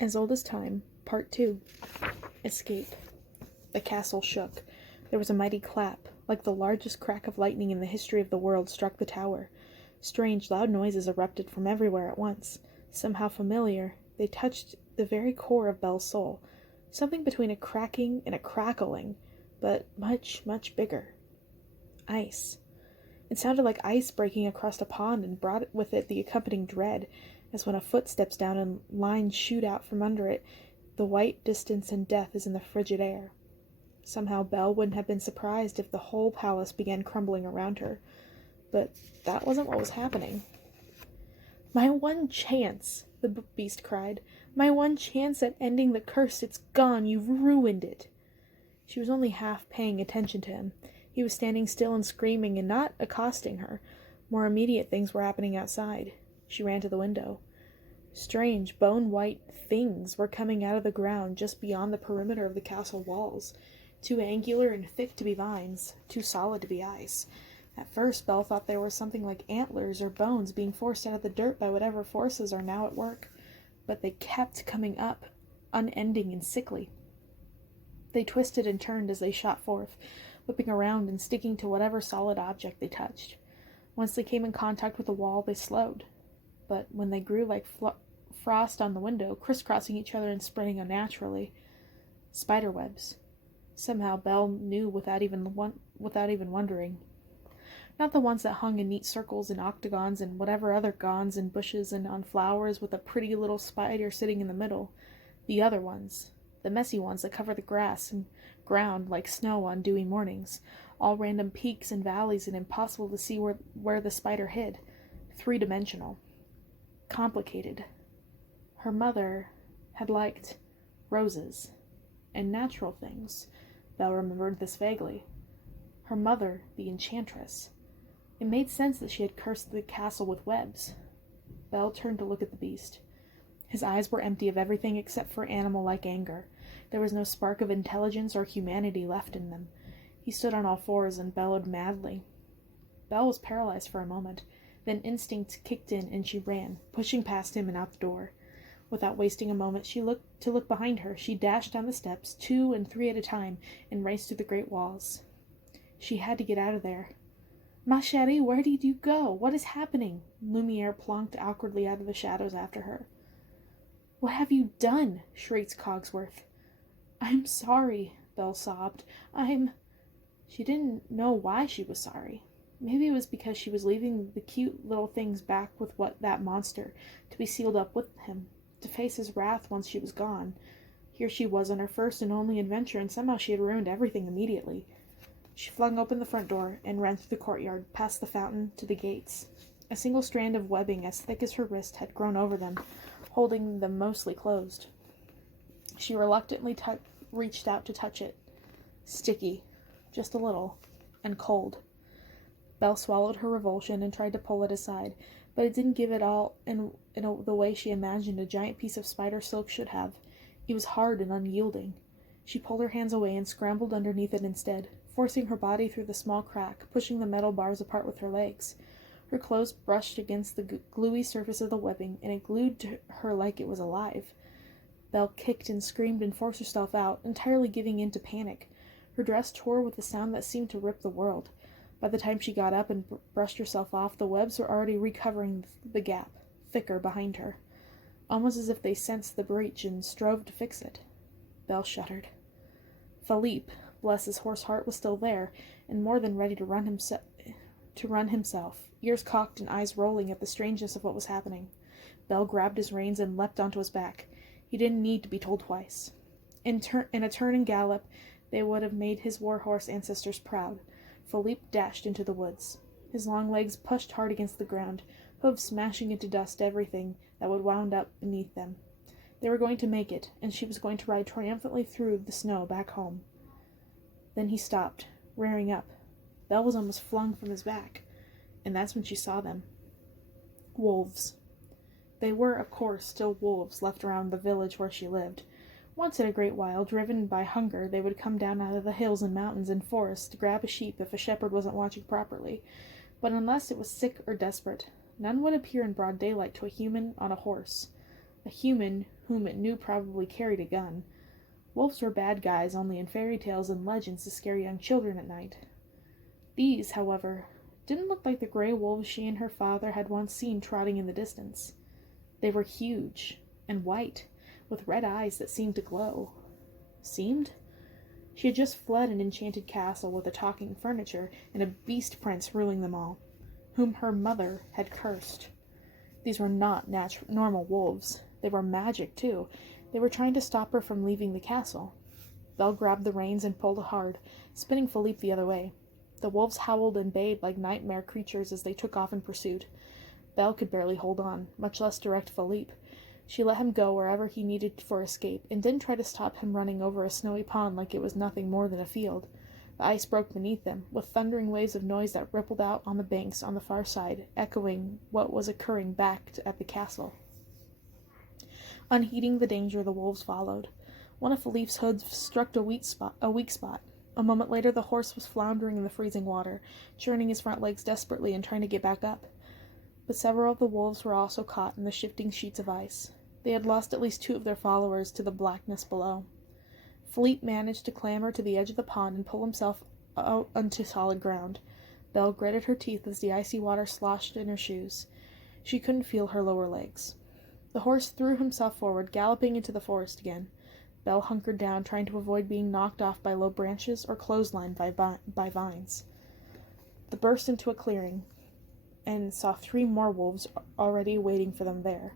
As Old as Time, Part 2. Escape. The castle shook. There was a mighty clap, like the largest crack of lightning in the history of the world struck the tower. Strange, loud noises erupted from everywhere at once. Somehow familiar, they touched the very core of Belle's soul. Something between a cracking and a crackling, but much, much bigger. Ice. It sounded like ice breaking across a pond and brought with it the accompanying dread, as when a foot steps down and lines shoot out from under it. The white distance and death is in the frigid air. Somehow Belle wouldn't have been surprised if the whole palace began crumbling around her. But that wasn't what was happening. "My one chance!" the beast cried. "My one chance at ending the curse! It's gone! You've ruined it!" She was only half paying attention to him. He was standing still and screaming and not accosting her. More immediate things were happening outside. She ran to the window. Strange, bone-white things were coming out of the ground just beyond the perimeter of the castle walls, too angular and thick to be vines, too solid to be ice. At first, Belle thought there was something like antlers or bones being forced out of the dirt by whatever forces are now at work, but they kept coming up, unending and sickly. They twisted and turned as they shot forth, whipping around and sticking to whatever solid object they touched. Once they came in contact with the wall, they slowed. But when they grew like frost on the window, crisscrossing each other and spreading unnaturally, spiderwebs. Somehow Belle knew without even wondering. Not the ones that hung in neat circles and octagons and whatever other gons and bushes and on flowers with a pretty little spider sitting in the middle. The other ones. The messy ones that cover the grass and ground like snow on dewy mornings. All random peaks and valleys and impossible to see where the spider hid. Three-dimensional. Complicated. Her mother had liked roses and natural things. Belle remembered this vaguely. Her mother, the enchantress. It made sense that she had cursed the castle with webs. Belle turned to look at the beast. His eyes were empty of everything except for animal-like anger. There was no spark of intelligence or humanity left in them. He stood on all fours and bellowed madly. Belle was paralyzed for a moment. Then instinct kicked in and she ran, pushing past him and out the door. Without wasting a moment, she looked behind her. She dashed down the steps, 2 and 3 at a time, and raced through the great walls. She had to get out of there. "Ma chérie, where did you go? What is happening?" Lumiere plonked awkwardly out of the shadows after her. "What have you done?" shrieked Cogsworth. "I'm sorry," Belle sobbed. She didn't know why she was sorry. Maybe it was because she was leaving the cute little things back with that monster, to be sealed up with him, to face his wrath once she was gone. Here she was on her first and only adventure, and somehow she had ruined everything immediately. She flung open the front door and ran through the courtyard, past the fountain, to the gates. A single strand of webbing as thick as her wrist had grown over them, holding them mostly closed. She reluctantly reached out to touch it. Sticky, just a little, and cold. Belle swallowed her revulsion and tried to pull it aside, but it didn't give it all in the way she imagined a giant piece of spider silk should have. It was hard and unyielding. She pulled her hands away and scrambled underneath it instead, forcing her body through the small crack, pushing the metal bars apart with her legs. Her clothes brushed against the gluey surface of the webbing, and it glued to her like it was alive. Belle kicked and screamed and forced herself out, entirely giving in to panic. Her dress tore with a sound that seemed to rip the world. By the time she got up and brushed herself off, the webs were already recovering the gap, thicker behind her, almost as if they sensed the breach and strove to fix it. Belle shuddered. Philippe, bless his horse heart, was still there, and more than ready to run himself, ears cocked and eyes rolling at the strangeness of what was happening. Belle grabbed his reins and leapt onto his back. He didn't need to be told twice. In a turn and gallop, they would have made his war-horse ancestors proud. Philippe dashed into the woods. His long legs pushed hard against the ground, hooves smashing into dust everything that would wound up beneath them. They were going to make it, and she was going to ride triumphantly through the snow back home. Then he stopped, rearing up. Belle was almost flung from his back, and that's when she saw them. Wolves. They were, of course, still wolves left around the village where she lived. Once in a great while, driven by hunger, they would come down out of the hills and mountains and forests to grab a sheep if a shepherd wasn't watching properly. But unless it was sick or desperate, none would appear in broad daylight to a human on a horse. A human whom it knew probably carried a gun. Wolves were bad guys only in fairy tales and legends to scare young children at night. These, however, didn't look like the gray wolves she and her father had once seen trotting in the distance. They were huge and white, with red eyes that seemed to glow. Seemed? She had just fled an enchanted castle with a talking furniture and a beast prince ruling them all, whom her mother had cursed. These were not normal wolves. They were magic, too. They were trying to stop her from leaving the castle. Belle grabbed the reins and pulled hard, spinning Philippe the other way. The wolves howled and bayed like nightmare creatures as they took off in pursuit. Belle could barely hold on, much less direct Philippe. She let him go wherever he needed for escape, and didn't try to stop him running over a snowy pond like it was nothing more than a field. The ice broke beneath them, with thundering waves of noise that rippled out on the banks on the far side, echoing what was occurring back at the castle. Unheeding the danger, the wolves followed. One of Philippe's hooves struck a weak spot. A moment later, the horse was floundering in the freezing water, churning his front legs desperately and trying to get back up. But several of the wolves were also caught in the shifting sheets of ice. They had lost at least 2 of their followers to the blackness below. Philippe managed to clamber to the edge of the pond and pull himself out onto solid ground. Belle gritted her teeth as the icy water sloshed in her shoes. She couldn't feel her lower legs. The horse threw himself forward, galloping into the forest again. Belle hunkered down, trying to avoid being knocked off by low branches or clotheslined by vines. They burst into a clearing and saw 3 more wolves already waiting for them there.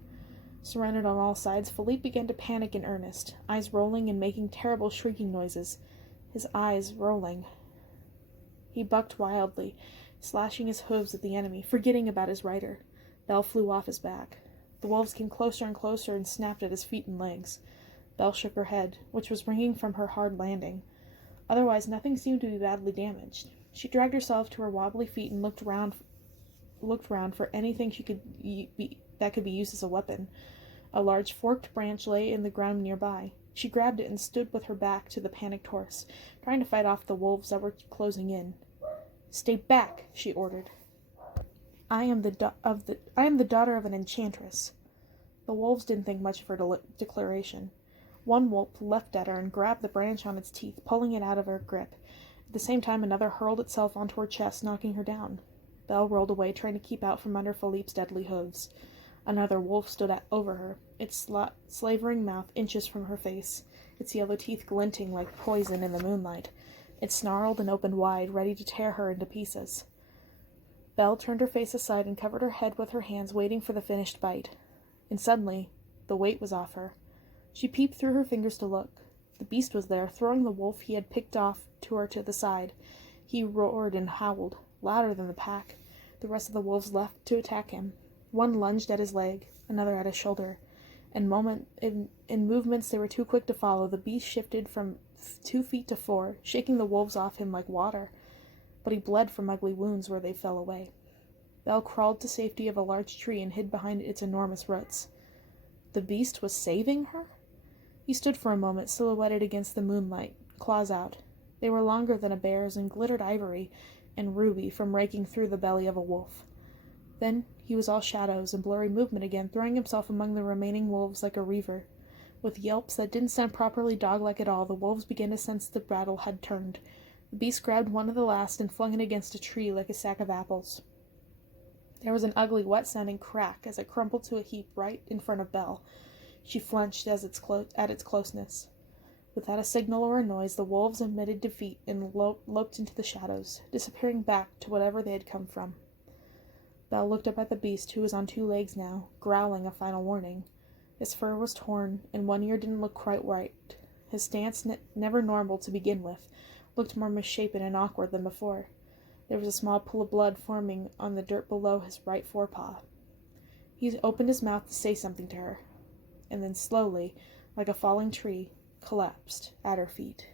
Surrounded on all sides, Philippe began to panic in earnest, eyes rolling and making terrible shrieking noises. His eyes rolling. He bucked wildly, slashing his hooves at the enemy, forgetting about his rider. Belle flew off his back. The wolves came closer and closer and snapped at his feet and legs. Belle shook her head, which was ringing from her hard landing. Otherwise, nothing seemed to be badly damaged. She dragged herself to her wobbly feet and looked round for anything that could be used as a weapon. A large forked branch lay in the ground nearby. She grabbed it and stood with her back to the panicked horse, trying to fight off the wolves that were closing in. "Stay back," she ordered. I am the daughter of an enchantress." The wolves didn't think much of her declaration. One wolf leapt at her and grabbed the branch on its teeth, pulling it out of her grip. At the same time, another hurled itself onto her chest, knocking her down. Belle rolled away, trying to keep out from under Philippe's deadly hooves. Another wolf stood over her, its slavering mouth inches from her face, its yellow teeth glinting like poison in the moonlight. It snarled and opened wide, ready to tear her into pieces. Belle turned her face aside and covered her head with her hands, waiting for the finished bite. And suddenly, the weight was off her. She peeped through her fingers to look. The beast was there, throwing the wolf he had picked off to her to the side. He roared and howled, louder than the pack. The rest of the wolves left to attack him. One lunged at his leg, another at his shoulder. In movements they were too quick to follow, the beast shifted from 2 feet to 4, shaking the wolves off him like water. But he bled from ugly wounds where they fell away. Belle crawled to safety of a large tree and hid behind its enormous roots. The beast was saving her? He stood for a moment, silhouetted against the moonlight, claws out. They were longer than a bear's and glittered ivory and ruby from raking through the belly of a wolf. Then he was all shadows and blurry movement again, throwing himself among the remaining wolves like a reaver. With yelps that didn't sound properly dog-like at all, the wolves began to sense the battle had turned. The beast grabbed one of the last and flung it against a tree like a sack of apples. There was an ugly, wet-sounding crack as it crumpled to a heap right in front of Belle. She flinched at its closeness. Without a signal or a noise, the wolves admitted defeat and loped into the shadows, disappearing back to whatever they had come from. Belle looked up at the beast, who was on 2 legs now, growling a final warning. His fur was torn, and one ear didn't look quite right. His stance, never normal to begin with, looked more misshapen and awkward than before. There was a small pool of blood forming on the dirt below his right forepaw. He opened his mouth to say something to her, and then slowly, like a falling tree, collapsed at her feet.